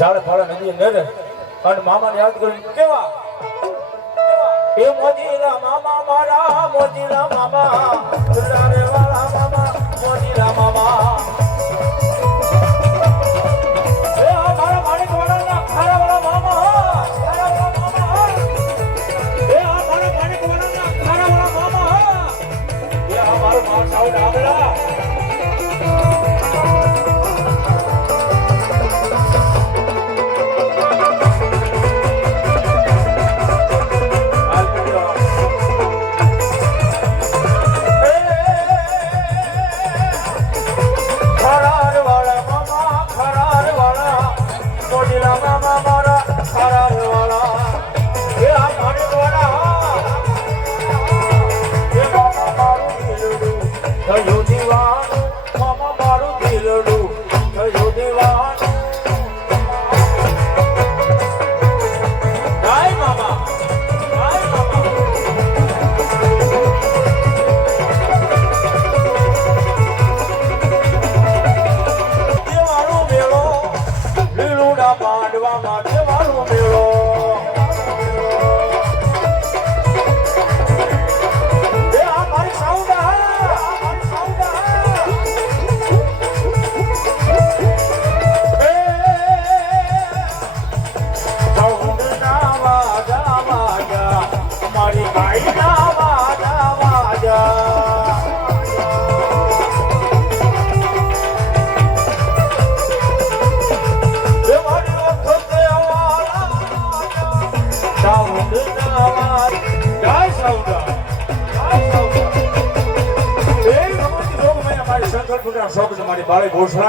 ઝાડ ફાળા નદી રહે અને મામાને યાદ કર્યું. કેવા? એ મોજીરા મામા મારા મોજીરા મામા. રે વાળા મામા, મોજીલા મામા.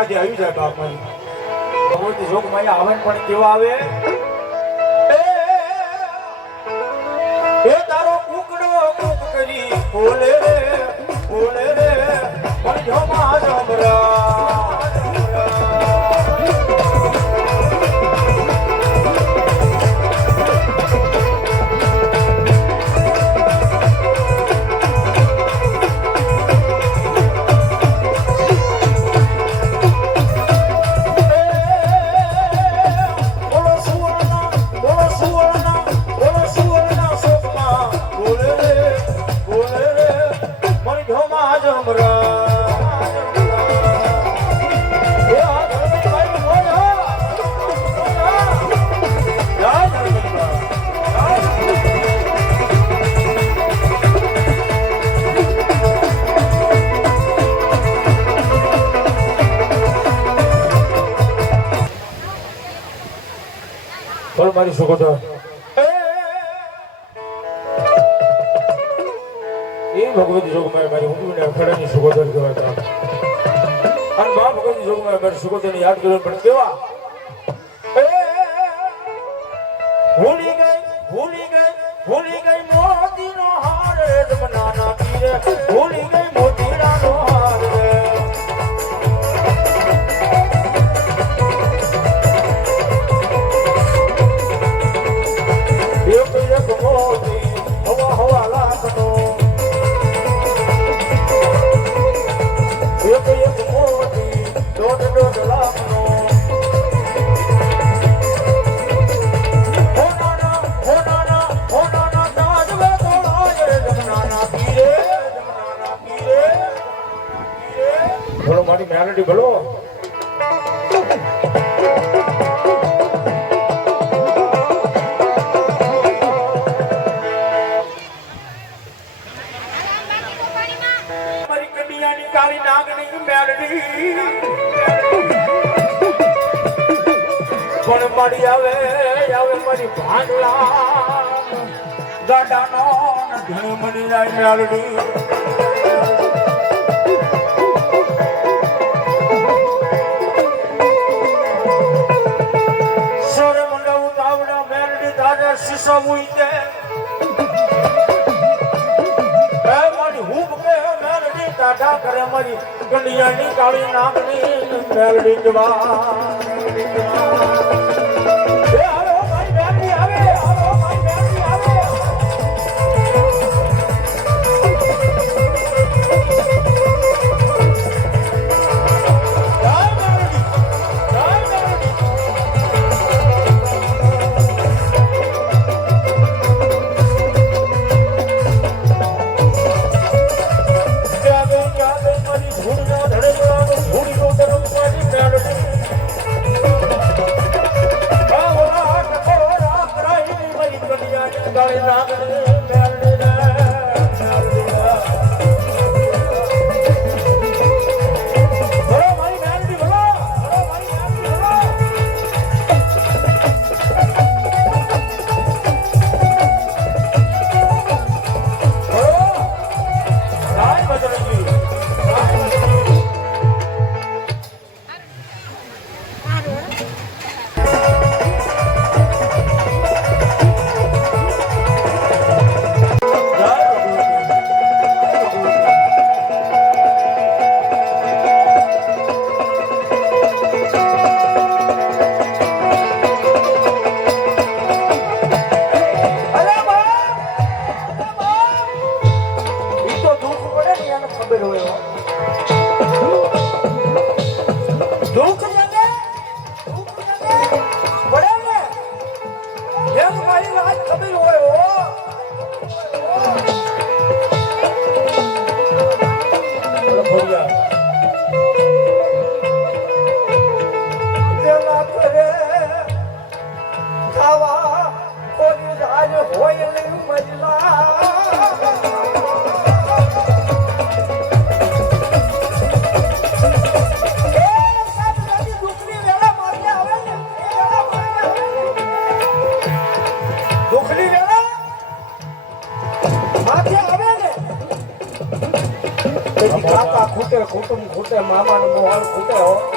જે આવી જાય બાપ મારી ભગવતી જોગ મૈયા આવે પણ કેવા આવે? એ તારો કુકડો કુક કરી બોલે રે બોલે રે. પણ જમા જમરા મારી સુગોદર એ ભગવતી જોગમાય મારી ઊંડુને અખાડાની સુગોદર કહેવાતા. અને મા ભગવતી જોગમાય મારી સુગોદરને યાદ કર્યો પણ કેવા મારી મેલડી ભલો. કાળી નાગની મેલડી પણ મળી આવે આવે મારી ભાંગલા. ગાડાનો ઘણી મળી જાય મેલડી શીશો હે મારી હૂબ કે મેલડી ટાટા કરે મારી ગંડિયાની કાળી નામની મેલડી જવા. ખોટે ખોટું ખોટે મામા નો મોહન ખોટે હો.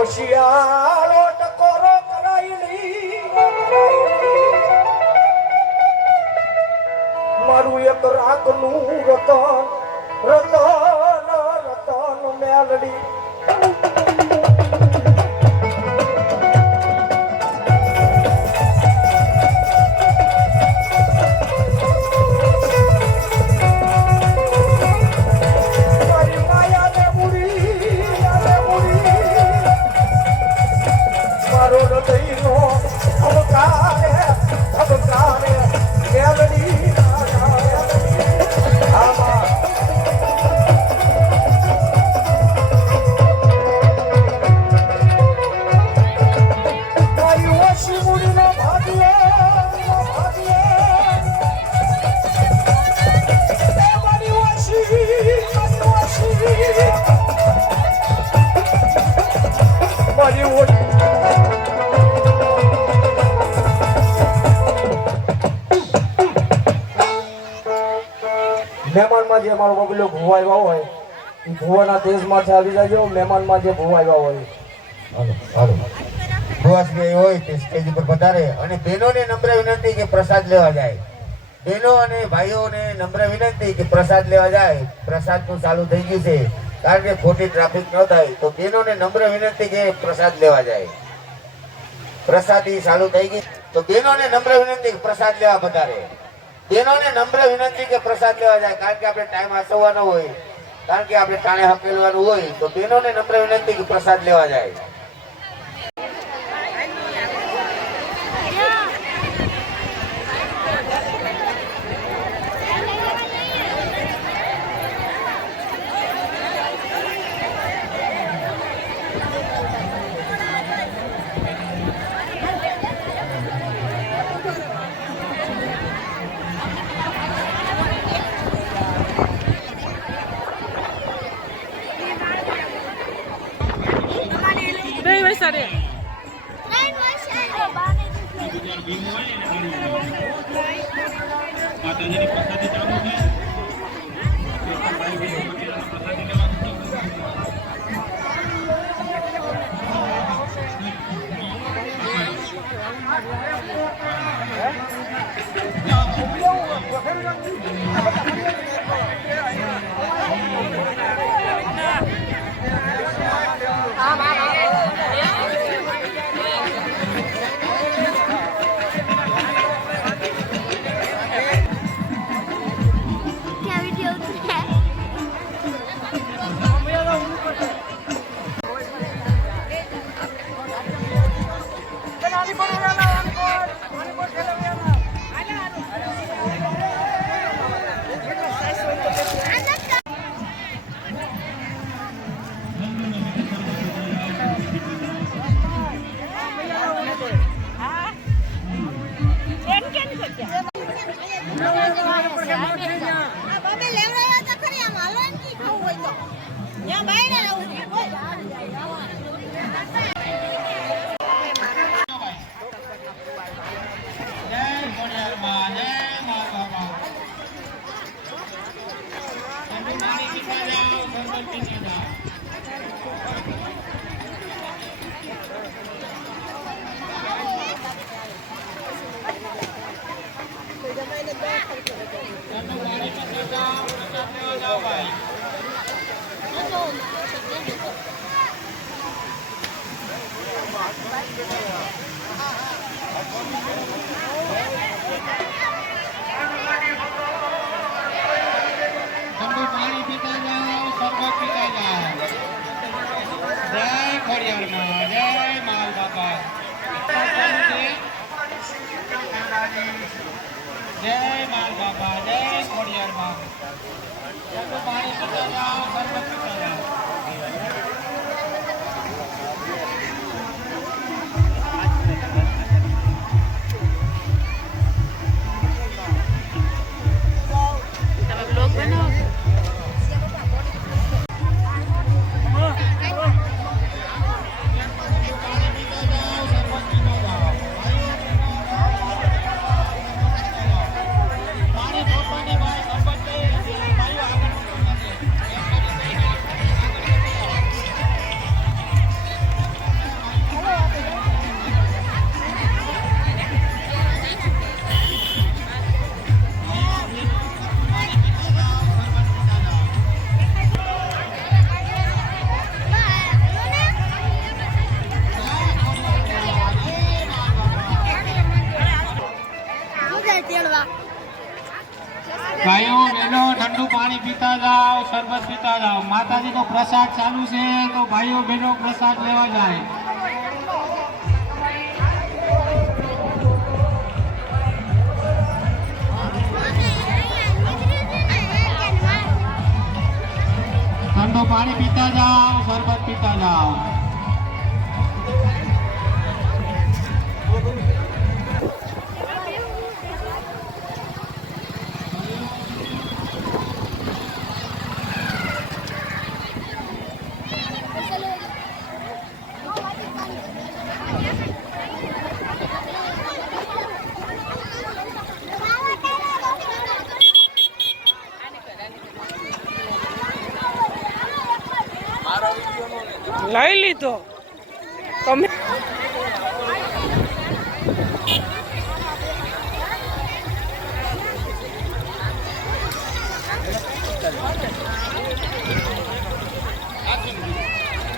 પશિયાળો ટકોરો કરાયેલી મારું એક રાગનું રતન રતન રતન મેલડી. દેશમાંથી આવી જાજો, મહેમાનમાં જે ભૂ આવ્યા હોય. હાલો હોય તે સ્ટેજ ઉપર પધારે અને બહેનોને નમ્ર વિનંતી કે પ્રસાદ લેવા જાય. બહેનો અને ભાઈઓને નમ્ર વિનંતી કે પ્રસાદ લેવા જાય. પ્રસાદનું ચાલુ થઈ ગયું છે. કારણ કે ખોટી ટ્રાફિક ન થાય તો બહેનોને નમ્ર વિનંતી કે પ્રસાદ લેવા જાય. પ્રસાદી ચાલુ થઈ ગઈ. તો બહેનોને નમ્ર વિનંતી કે પ્રસાદ લેવા પધારે. બહેનોને નમ્ર વિનંતી કે પ્રસાદ લેવા જાય. કારણ કે આપણે ટાઈમ આસવવાનો હોય. કારણ કે આપણે ટાણે હકેલવાનું હોય તો બહેનોને નમ્ર વિનંતી કે પ્રસાદ લેવા જાય. Nah, 啊！我开的 ખોડિયારમાં જય માલ બાપા જય માલ બાપા જય ખોડિયારમાં બાપા. પાણી પીતા જાઓ જાઓ જાઓ પીતા જાઓ માતાજીનો પ્રસાદ ચાલુ છે તો ભાઈઓ બહેનો પ્રસાદ લેવા જાય. ઠંડુ પાણી પીતા જાઓ, શરબત પીતા જાઓ.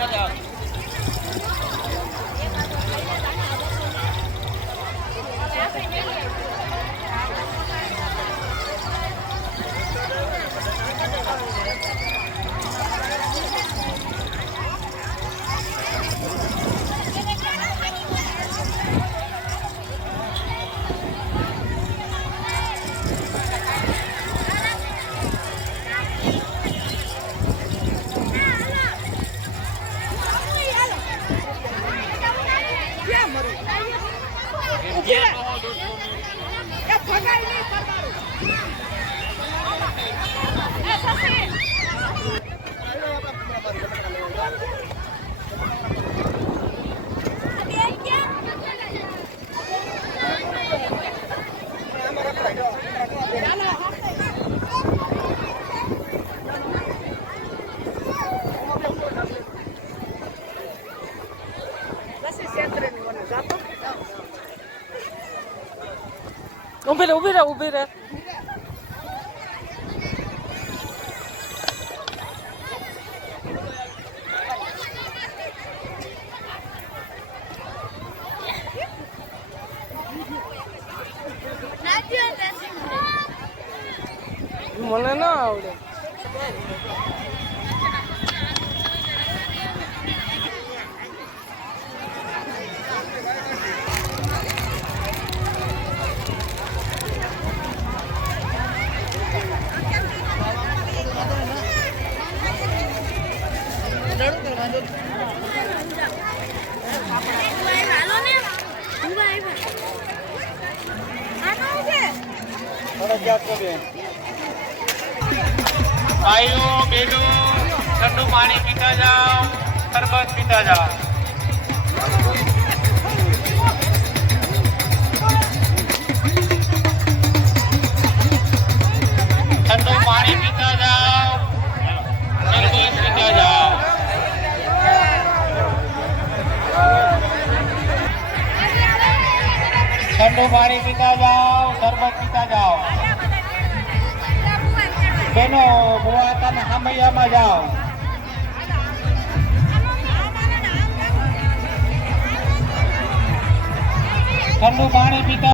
ઊભી રે ઊભી убери, ઊભી રે મને ના આવડે. ભાઈઓ બહેનો ઠંડુ પાણી પીતા જાઓ શરબત પીતા જાઓ ઠંડુ પાણી પીતા જાઓ શરબત પીતા જાઓ ઠંડુ પાણી પીતા જાઓ શરબત પીતા જાઓ બેનો બુઆ તમે સામૈયામાં જાઓ ઠંડુ પાણી પીતા